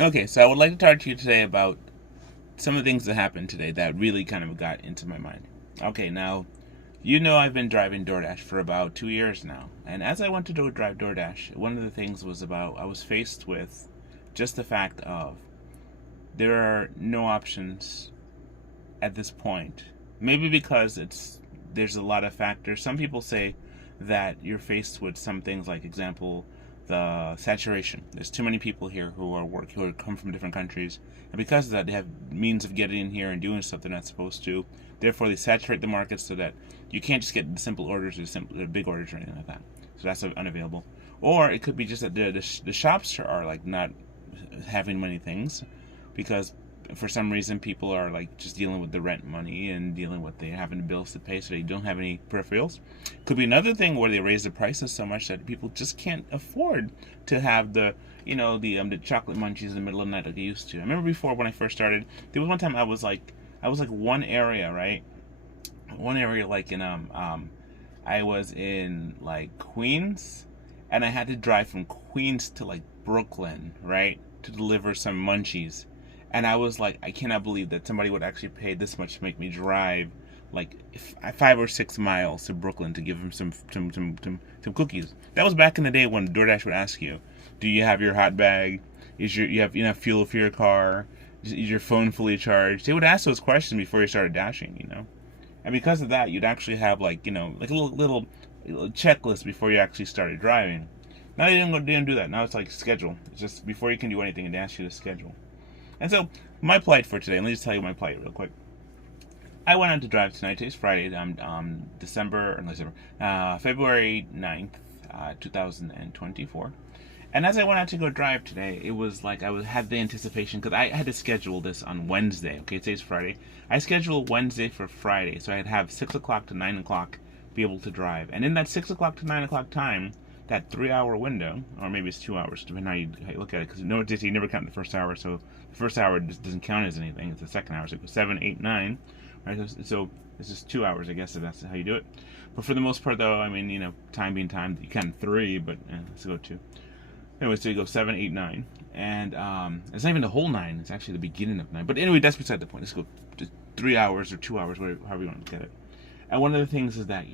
Okay, so I would like to talk to you today about some of the things that happened today that really kind of got into my mind. Okay, now, I've been driving DoorDash for about 2 years now. And as I went to go drive DoorDash, one of the things was about I was faced with just the fact of there are no options at this point. Maybe because there's a lot of factors. Some people say that you're faced with some things like example the saturation. There's too many people here who come from different countries, and because of that, they have means of getting in here and doing stuff they're not supposed to. Therefore, they saturate the market so that you can't just get the simple orders or the big orders or anything like that. So that's unavailable. Or it could be just that the shops are like not having many things because for some reason people are like just dealing with the rent money and dealing with they having bills to pay, so they don't have any peripherals. Could be another thing where they raise the prices so much that people just can't afford to have the chocolate munchies in the middle of the night like they used to. I remember before when I first started, there was one time I was like one area, right? One area like in I was in like Queens, and I had to drive from Queens to like Brooklyn, right, to deliver some munchies. And I was like, I cannot believe that somebody would actually pay this much to make me drive like 5 or 6 miles to Brooklyn to give them some cookies. That was back in the day when DoorDash would ask you, "Do you have your hot bag? You have enough fuel for your car? Is your phone fully charged?" They would ask those questions before you started dashing. And because of that, you'd actually have like a little checklist before you actually started driving. Now they didn't do that. Now it's like schedule. It's just before you can do anything, it asks you to schedule. And so my plight for today. Let me just tell you my plight real quick. I went out to drive tonight. Today's Friday. February 9th, 2024. And as I went out to go drive today, it was like had the anticipation because I had to schedule this on Wednesday. Okay, today's Friday. I scheduled Wednesday for Friday, so I'd have 6 o'clock to 9 o'clock be able to drive. And in that 6 o'clock to 9 o'clock time, that 3 hour window, or maybe it's 2 hours, depending how you look at it, because you never count the first hour, so the first hour just doesn't count as anything. It's the second hour, so it goes 7, 8, 9, right? So it's just 2 hours, I guess, if that's how you do it. But for the most part, though, I mean, time being time, you count three, but let's go two. Anyway, so you go 7, 8, 9, and it's not even the whole 9. It's actually the beginning of 9. But anyway, that's beside the point. Let's go to 3 hours or 2 hours, however you want to look at it. And one of the things is that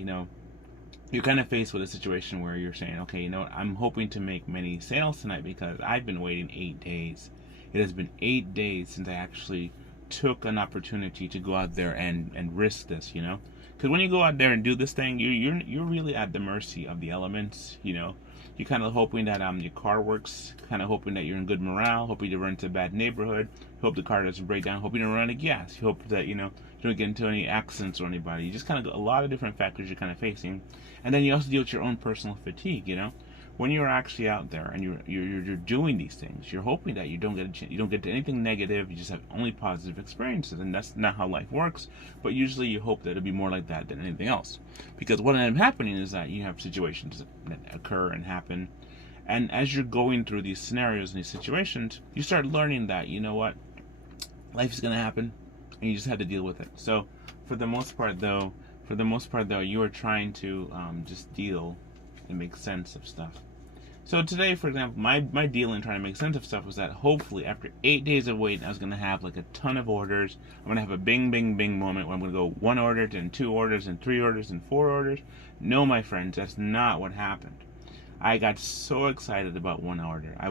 you're kind of faced with a situation where you're saying, okay, I'm hoping to make many sales tonight because I've been waiting 8 days. It has been 8 days since I actually took an opportunity to go out there and risk this. Because when you go out there and do this thing, you're really at the mercy of the elements. You're kind of hoping that your car works, kind of hoping that you're in good morale, hoping you run into a bad neighborhood, hope the car doesn't break down, hoping you don't run out of gas, you hope that you don't get into any accidents or anybody. You just kind of a lot of different factors you're kind of facing, and then you also deal with your own personal fatigue. When you're actually out there and you're doing these things, you're hoping that you don't get to anything negative. You just have only positive experiences, and that's not how life works. But usually, you hope that it'll be more like that than anything else, because what ends up happening is that you have situations that occur and happen, and as you're going through these scenarios and these situations, you start learning that what life is going to happen, and you just have to deal with it. So, for the most part, though, you are trying to just deal and make sense of stuff. So today, for example, my deal in trying to make sense of stuff was that hopefully after 8 days of waiting, I was going to have like a ton of orders. I'm going to have a bing, bing, bing moment where I'm going to go 1 order, then 2 orders, and 3 orders, and 4 orders. No, my friends, that's not what happened. I got so excited about 1 order. I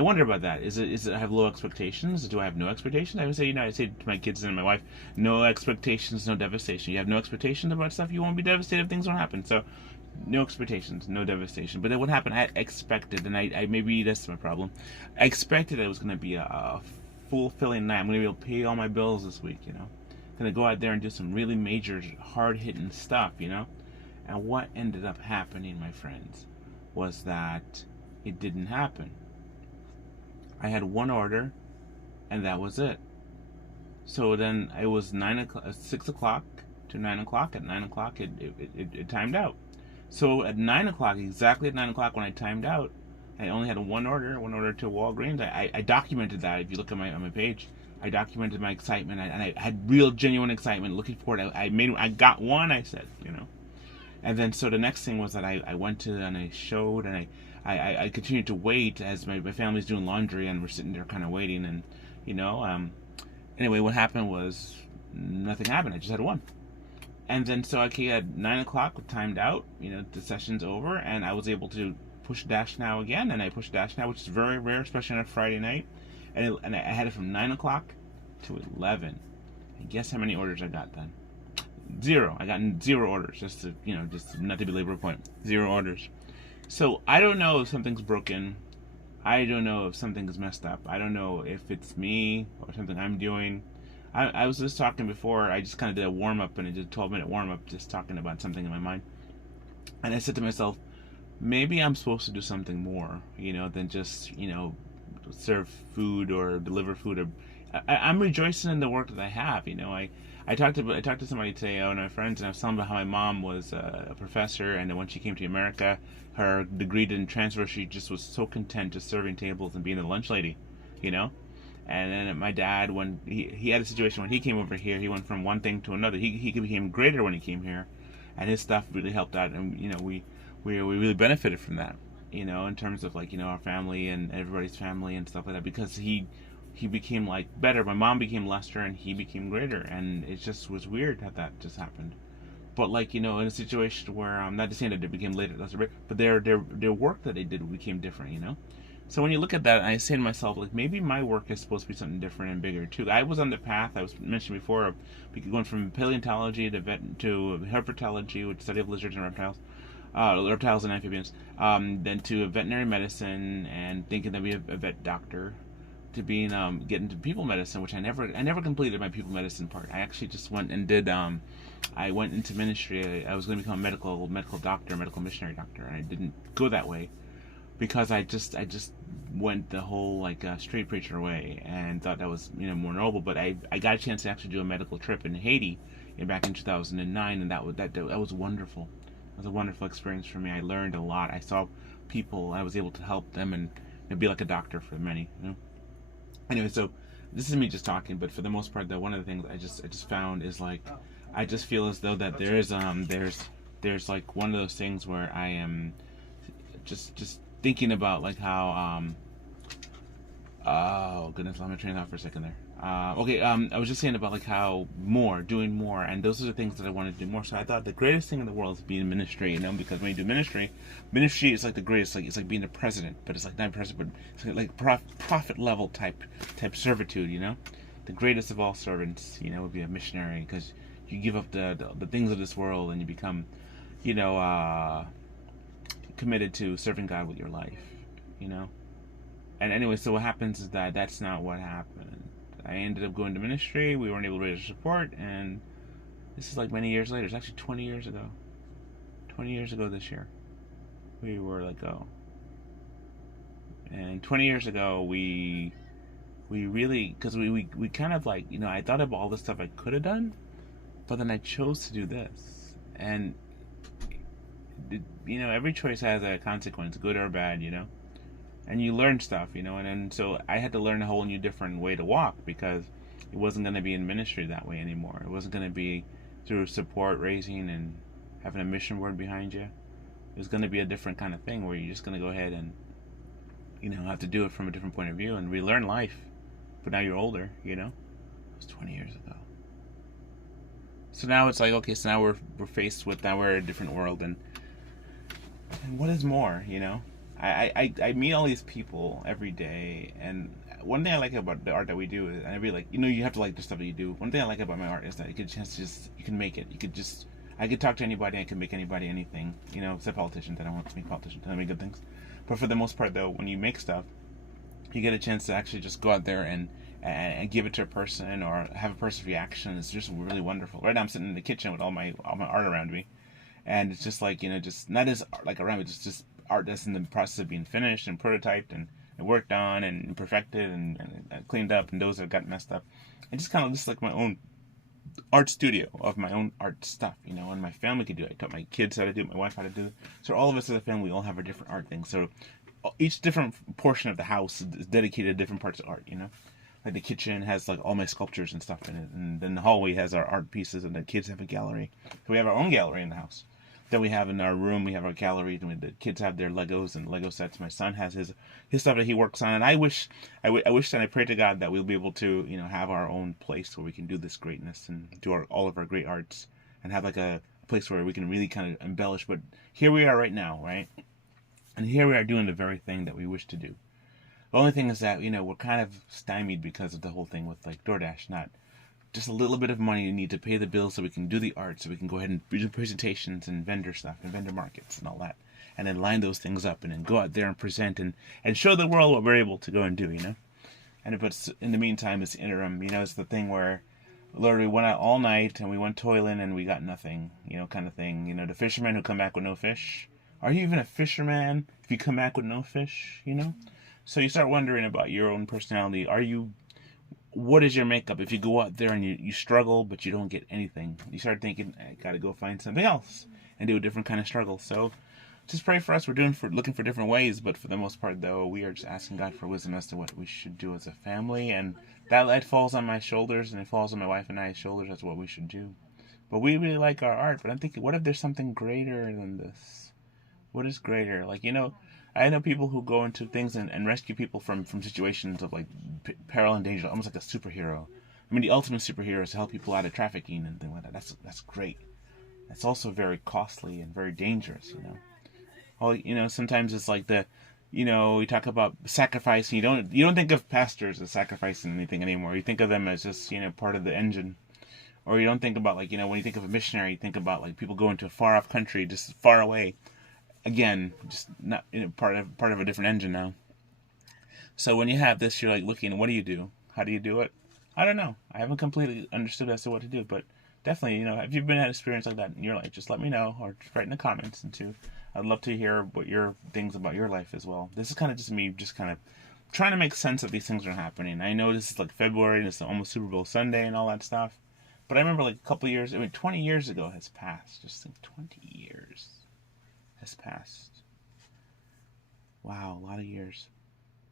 wonder about that. Is it I have low expectations? Do I have no expectations? I would say, I say to my kids and my wife, no expectations, no devastation. You have no expectations about stuff, you won't be devastated if things don't happen. So no expectations, no devastation. But then what happened, I expected, and I maybe that's my problem. I expected it was going to be a fulfilling night. I'm going to be able to pay all my bills this week, Going to go out there and do some really major, hard-hitting stuff, And what ended up happening, my friends, was that it didn't happen. I had 1 order, and that was it. So then it was 6 o'clock to 9 o'clock. At 9 o'clock, it timed out. So at 9 o'clock, exactly at 9 o'clock when I timed out, I only had 1 order to Walgreens. I documented that. If you look at my page, I documented my excitement, and I had real, genuine excitement, looking forward. I got one, I said, And then so the next thing was that I went to and I showed, and I continued to wait as my family's doing laundry and we're sitting there kind of waiting, and you know, anyway, what happened was nothing happened. I just had one. And then so okay, at 9 o'clock, timed out. You know, the session's over, and I was able to push Dash Now again, and I pushed Dash Now, which is very rare, especially on a Friday night. And I had it from 9 o'clock to 11. And guess how many orders I got then? Zero. I got zero orders. Just not to belabor a point. Zero orders. So I don't know if something's broken. I don't know if something is messed up. I don't know if it's me or something I'm doing. I was just talking before. I just kind of did a warm up, and I did a 12-minute warm up, just talking about something in my mind. And I said to myself, maybe I'm supposed to do something more, than just serve food or deliver food. Or I'm rejoicing in the work that I have. I talked to somebody today, one of my friends, and I was telling them about how my mom was a professor, and then when she came to America, her degree didn't transfer. She just was so content just serving tables and being a lunch lady, And then my dad, when he had a situation when he came over here, he went from one thing to another. He became greater when he came here, and his stuff really helped out, and we really benefited from that, in terms of our family and everybody's family and stuff like that, because he became better. My mom became lesser, and he became greater, and it just was weird how that just happened. But in a situation where I'm not just saying that they became later, but their work that they did became different, So when you look at that, I say to myself, maybe my work is supposed to be something different and bigger too. I was on the path I was mentioned before of going from paleontology to herpetology, which is study of lizards and reptiles and amphibians, then to veterinary medicine and thinking that we have a vet doctor, to being getting to people medicine, which I never completed my people medicine part. I actually just went and did. I went into ministry. I was going to become a medical doctor, medical missionary doctor, and I didn't go that way, because I just went the whole street preacher way and thought that was more noble. But I got a chance to actually do a medical trip in Haiti back in 2009, and that was wonderful. It was a wonderful experience for me. I learned a lot. I saw people. I was able to help them and be like a doctor for many. Anyway, so this is me just talking, but for the most part, though, one of the things I just found is I just feel as though that there's one of those things where I am just thinking about how oh goodness, let me train off for a second there. I was just saying about how doing more, and those are the things that I want to do more. So I thought the greatest thing in the world is being in ministry, because when you do ministry is the greatest. It's like being a president, but it's not president, but it's like prophet level type servitude. The greatest of all servants, would be a missionary, because you give up the things of this world and you become, committed to serving God with your life, And anyway, so what happens is that's not what happened. I ended up going to ministry. We weren't able to raise support, and this is many years later. It's actually 20 years ago. 20 years ago this year, we were let go. And 20 years ago, we really, because we kind of I thought of all the stuff I could have done, but then I chose to do this. And every choice has a consequence, good or bad, and you learn stuff, and then so I had to learn a whole new different way to walk, because it wasn't going to be in ministry that way anymore. It wasn't going to be through support, raising, and having a mission board behind you. It was going to be a different kind of thing where you're just going to go ahead and have to do it from a different point of view and relearn life. But now you're older, It was 20 years ago. So now it's okay, so now we're faced with, now we're in a different world, and what is more, I meet all these people every day, and one thing I like about the art that we do is, and I really you have to like the stuff that you do. One thing I like about my art is that you get a chance to you can make it. I could talk to anybody, I can make anybody anything, except politicians. I don't want to make politicians, I make good things. But for the most part, though, when you make stuff, you get a chance to actually just go out there and give it to a person, or have a person's reaction. It's just really wonderful. Right now I'm sitting in the kitchen with all my art around me, and it's just just not as around me, just art that's in the process of being finished and prototyped and worked on and perfected and cleaned up, and those that got messed up. And just kind of just my own art studio of my own art stuff, and my family could do it. I taught my kids how to do it, my wife how to do it. So all of us as a family, we all have our different art things. So each different portion of the house is dedicated to different parts of art, the kitchen has all my sculptures and stuff in it, and then the hallway has our art pieces, and the kids have a gallery. So we have our own gallery in the house. that we have in our room. We have our gallery. The kids have their Legos and Lego sets. My son has his stuff that he works on, and I wish and I pray to God that we'll be able to, have our own place where we can do this greatness and do all of our great arts, and have like a place where we can really kind of embellish. But here we are right now, right? And here we are doing the very thing that we wish to do. The only thing is that, we're kind of stymied because of the whole thing with like DoorDash, not just a little bit of money you need to pay the bills so we can do the art, so we can go ahead and do presentations and vendor stuff and vendor markets and all that. And then line those things up and then go out there and present and show the world what we're able to go and do, But in the meantime, it's interim, it's the thing where, Lord, we went out all night and we went toiling and we got nothing, kind of thing. The fishermen who come back with no fish. Are you even a fisherman if you come back with no fish, So you start wondering about your own personality. What is your makeup? If you go out there and you struggle, but you don't get anything, you start thinking, I gotta go find something else and do a different kind of struggle. So just pray for us. We're looking for different ways, but for the most part, though, we are just asking God for wisdom as to what we should do as a family. And that falls on my shoulders, and it falls on my wife and I's shoulders. That's what we should do. But we really like our art. But I'm thinking, what if there's something greater than this? What is greater? Like, I know people who go into things and rescue people from situations of like peril and danger, almost like a superhero. I mean, the ultimate superhero is to help people out of trafficking and things like that. That's great. That's also very costly and very dangerous, Well, sometimes it's like we talk about sacrifice, and you don't think of pastors as sacrificing anything anymore. You think of them as just, part of the engine. Or you don't think about when you think of a missionary, you think about like people going to a far off country, just far away. Again, just not part of a different engine now. So when you have this, you're like looking, what do you do? How do you do it? I don't know. I haven't completely understood as to what to do, but definitely, if you've been at an experience like that in your life, just let me know or just write in the comments. And too, I'd love to hear what your things about your life as well. This is kind of just me, just kind of trying to make sense of these things that are happening. I know this is like February and it's almost Super Bowl Sunday and all that stuff, but I remember like a couple years, 20 years ago has passed. Just think 20 years has passed. Wow, a lot of years.